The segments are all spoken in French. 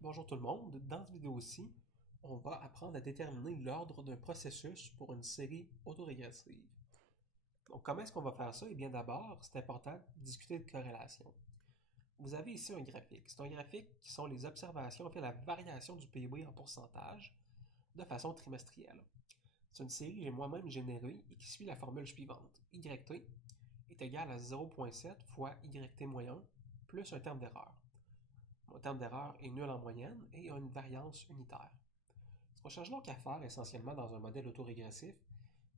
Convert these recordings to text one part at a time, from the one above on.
Bonjour tout le monde, dans cette vidéo-ci, on va apprendre à déterminer l'ordre d'un processus pour une série autorégressive. Donc comment est-ce qu'on va faire ça? Eh bien d'abord, c'est important de discuter de corrélation. Vous avez ici un graphique. C'est un graphique qui sont les observations, en fait la variation du PIB en pourcentage de façon trimestrielle. C'est une série que j'ai moi-même générée et qui suit la formule suivante. YT est égal à 0,7 fois YT moyen plus un terme d'erreur. Mon terme d'erreur est nul en moyenne et a une variance unitaire. Ce qu'on cherche donc à faire essentiellement dans un modèle autorégressif,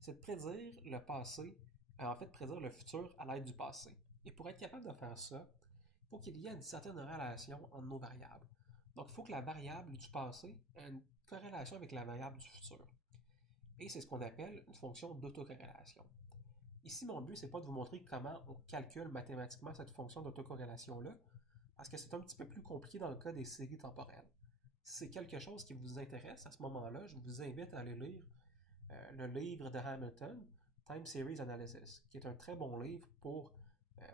c'est de prédire le passé, en fait prédire le futur à l'aide du passé. Et pour être capable de faire ça, il faut qu'il y ait une certaine relation entre nos variables. Donc il faut que la variable du passé ait une corrélation avec la variable du futur. Et c'est ce qu'on appelle une fonction d'autocorrélation. Ici, mon but, c'est pas de vous montrer comment on calcule mathématiquement cette fonction d'autocorrélation-là, parce que c'est un petit peu plus compliqué dans le cas des séries temporelles. Si c'est quelque chose qui vous intéresse à ce moment-là, je vous invite à aller lire le livre de Hamilton, Time Series Analysis, qui est un très bon livre pour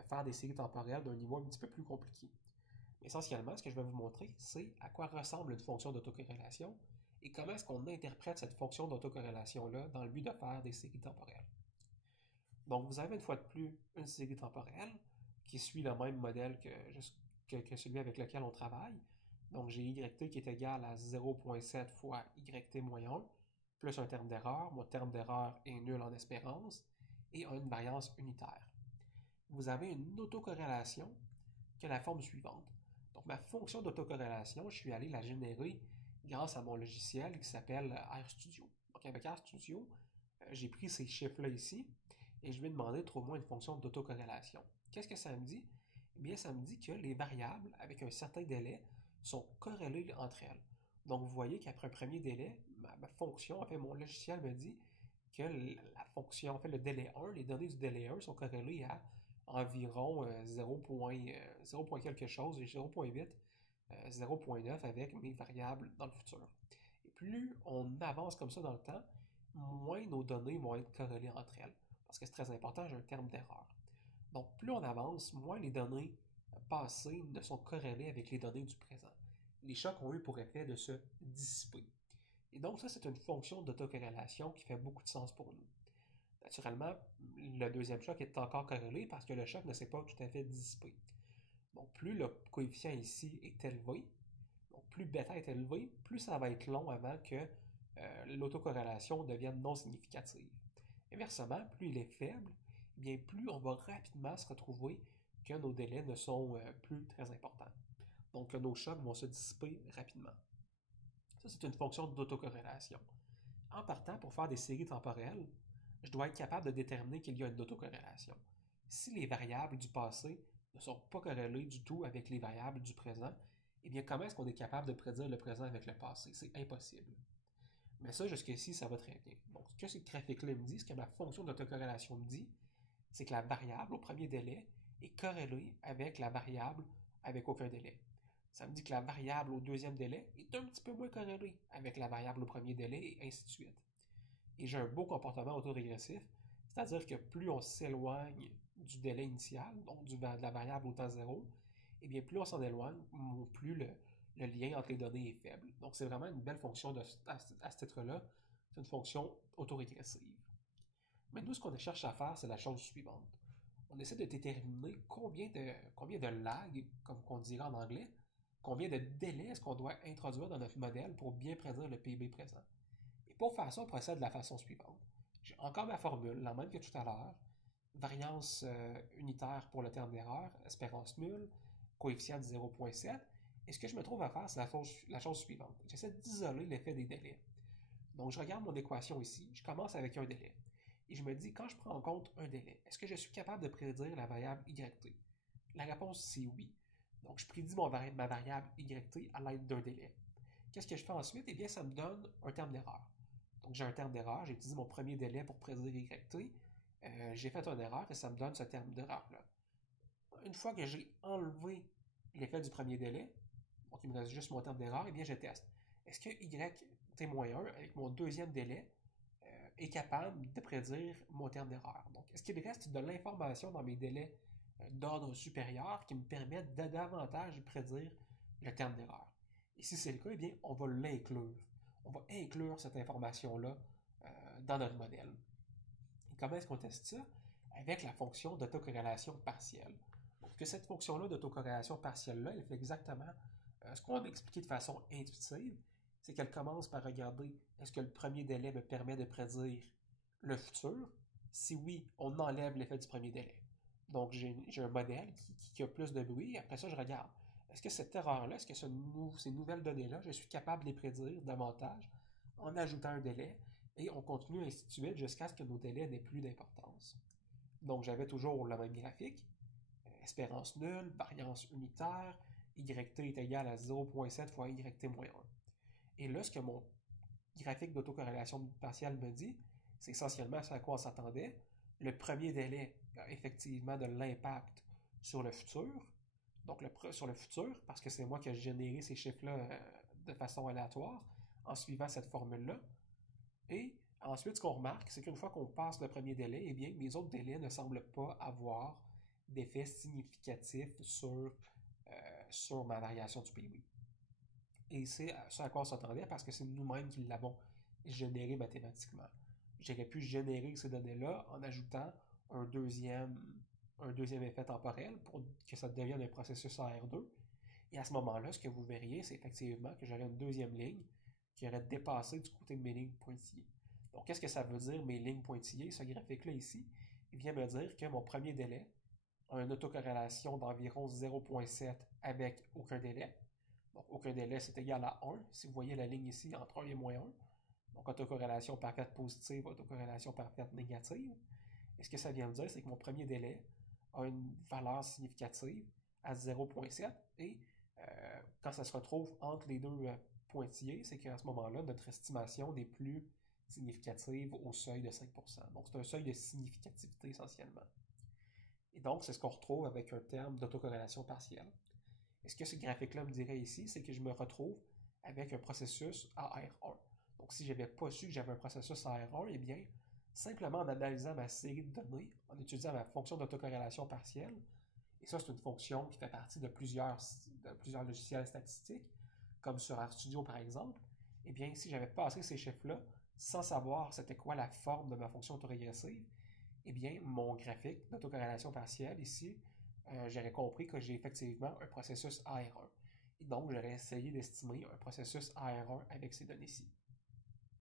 faire des séries temporelles d'un niveau un petit peu plus compliqué. Essentiellement, ce que je vais vous montrer, c'est à quoi ressemble une fonction d'autocorrélation et comment est-ce qu'on interprète cette fonction d'autocorrélation-là dans le but de faire des séries temporelles. Donc, vous avez une fois de plus une série temporelle qui suit le même modèle que celui avec lequel on travaille. Donc, j'ai YT qui est égal à 0,7 fois YT moins 1, plus un terme d'erreur. Mon terme d'erreur est nul en espérance et a une variance unitaire. Vous avez une autocorrélation qui a la forme suivante. Donc, ma fonction d'autocorrélation, je suis allé la générer grâce à mon logiciel qui s'appelle RStudio. Donc, avec RStudio, j'ai pris ces chiffres-là ici et je vais demander trouve-moi une fonction d'autocorrélation. Qu'est-ce que ça me dit? Eh bien, ça me dit que les variables avec un certain délai sont corrélées entre elles. Donc, vous voyez qu'après un premier délai, ma fonction, en fait, mon logiciel me dit que la fonction, en fait, le délai 1, les données du délai 1 sont corrélées à environ 0, 0, quelque chose, 0,8, 0,9 avec mes variables dans le futur. Et plus on avance comme ça dans le temps, moins nos données vont être corrélées entre elles. Parce que c'est très important, j'ai un terme d'erreur. Donc, plus on avance, moins les données passées ne sont corrélées avec les données du présent. Les chocs ont eu pour effet de se dissiper. Et donc, ça, c'est une fonction d'autocorrélation qui fait beaucoup de sens pour nous. Naturellement, le deuxième choc est encore corrélé parce que le choc ne s'est pas tout à fait dissipé. Donc, plus le coefficient ici est élevé, donc plus bêta est élevé, plus ça va être long avant que l'autocorrélation devienne non significative. Inversement, plus il est faible, eh bien plus on va rapidement se retrouver que nos délais ne sont plus très importants. Donc nos chocs vont se dissiper rapidement. Ça, c'est une fonction d'autocorrélation. En partant, pour faire des séries temporelles, je dois être capable de déterminer qu'il y a une autocorrélation. Si les variables du passé ne sont pas corrélées du tout avec les variables du présent, eh bien comment est-ce qu'on est capable de prédire le présent avec le passé? C'est impossible. Mais ça, jusqu'ici, ça va très bien. Donc, ce que ce graphique-là me dit, ce que ma fonction d'autocorrélation me dit, c'est que la variable au premier délai est corrélée avec la variable avec aucun délai. Ça me dit que la variable au deuxième délai est un petit peu moins corrélée avec la variable au premier délai et ainsi de suite. Et j'ai un beau comportement autorégressif, c'est-à-dire que plus on s'éloigne du délai initial, donc de la variable au temps zéro, et bien plus on s'en éloigne, plus le lien entre les données est faible. Donc c'est vraiment une belle fonction à ce titre-là. C'est une fonction autorégressive. Mais nous, ce qu'on cherche à faire, c'est la chose suivante. On essaie de déterminer combien de lag, comme on dirait en anglais, combien de délai est-ce qu'on doit introduire dans notre modèle pour bien prédire le PIB présent. Et pour faire ça, on procède de la façon suivante. J'ai encore ma formule, la même que tout à l'heure. Variance unitaire pour le terme d'erreur, espérance nulle, coefficient de 0,7. Et ce que je me trouve à faire, c'est la chose suivante. J'essaie d'isoler l'effet des délais. Donc, je regarde mon équation ici. Je commence avec un délai. Et je me dis, quand je prends en compte un délai, est-ce que je suis capable de prédire la variable YT? La réponse, c'est oui. Donc, je prédis ma variable YT à l'aide d'un délai. Qu'est-ce que je fais ensuite? Eh bien, ça me donne un terme d'erreur. Donc, j'ai un terme d'erreur. J'ai utilisé mon premier délai pour prédire YT. J'ai fait une erreur et ça me donne ce terme d'erreur-là. Une fois que j'ai enlevé l'effet du premier délai, donc il me reste juste mon terme d'erreur, eh bien, je teste. Est-ce que YT-1, avec mon deuxième délai, est capable de prédire mon terme d'erreur? Donc, est-ce qu'il reste de l'information dans mes délais d'ordre supérieur qui me permettent de davantage prédire le terme d'erreur? Et si c'est le cas, eh bien, on va l'inclure. On va inclure cette information-là dans notre modèle. Et comment est-ce qu'on teste ça? Avec la fonction d'autocorrélation partielle. Donc, que cette fonction-là d'autocorrélation partielle-là, elle fait exactement ce qu'on a expliqué de façon intuitive, c'est qu'elle commence par regarder est-ce que le premier délai me permet de prédire le futur. Si oui, on enlève l'effet du premier délai. Donc, j'ai un modèle qui a plus de bruit, et après ça, je regarde. Est-ce que cette erreur-là, est-ce que ces nouvelles données-là, je suis capable de les prédire davantage en ajoutant un délai, et on continue ainsi de suite jusqu'à ce que nos délais n'aient plus d'importance. Donc, j'avais toujours le même graphique, espérance nulle, variance unitaire, YT est égal à 0.7 fois YT moins 1. Et là, ce que mon graphique d'autocorrélation partielle me dit, c'est essentiellement ce à quoi on s'attendait. Le premier délai a effectivement de l'impact sur le futur. Donc, sur le futur, parce que c'est moi qui ai généré ces chiffres-là de façon aléatoire, en suivant cette formule-là. Et ensuite, ce qu'on remarque, c'est qu'une fois qu'on passe le premier délai, eh bien, mes autres délais ne semblent pas avoir d'effet significatif sur ma variation du PIB. Et c'est ce à quoi on s'attendait parce que c'est nous-mêmes qui l'avons généré mathématiquement. J'aurais pu générer ces données-là en ajoutant un deuxième effet temporel pour que ça devienne un processus AR2. Et à ce moment-là, ce que vous verriez, c'est effectivement que j'aurais une deuxième ligne qui aurait dépassé du côté de mes lignes pointillées. Donc, qu'est-ce que ça veut dire, mes lignes pointillées? Ce graphique-là ici, il vient me dire que mon premier délai a une autocorrélation d'environ 0.7 avec aucun délai. Donc, aucun délai, c'est égal à 1. Si vous voyez la ligne ici, entre 1 et moins 1. Donc, autocorrélation parfaite positive, autocorrélation parfaite négative. Et ce que ça vient me dire, c'est que mon premier délai a une valeur significative à 0.7 et quand ça se retrouve entre les deux pointillés, c'est qu'à ce moment-là, notre estimation n'est plus significative au seuil de 5%. Donc, c'est un seuil de significativité essentiellement. Et donc, c'est ce qu'on retrouve avec un terme d'autocorrélation partielle. Et ce que ce graphique-là me dirait ici, c'est que je me retrouve avec un processus AR1. Donc, si je n'avais pas su que j'avais un processus AR1, eh bien, simplement en analysant ma série de données, en utilisant ma fonction d'autocorrélation partielle, et ça, c'est une fonction qui fait partie de plusieurs logiciels statistiques, comme sur RStudio par exemple, eh bien, si j'avais passé ces chiffres-là, sans savoir c'était quoi la forme de ma fonction autorégressive, eh bien, mon graphique d'autocorrélation partielle ici, j'aurais compris que j'ai effectivement un processus AR1. Et donc, j'aurais essayé d'estimer un processus AR1 avec ces données-ci.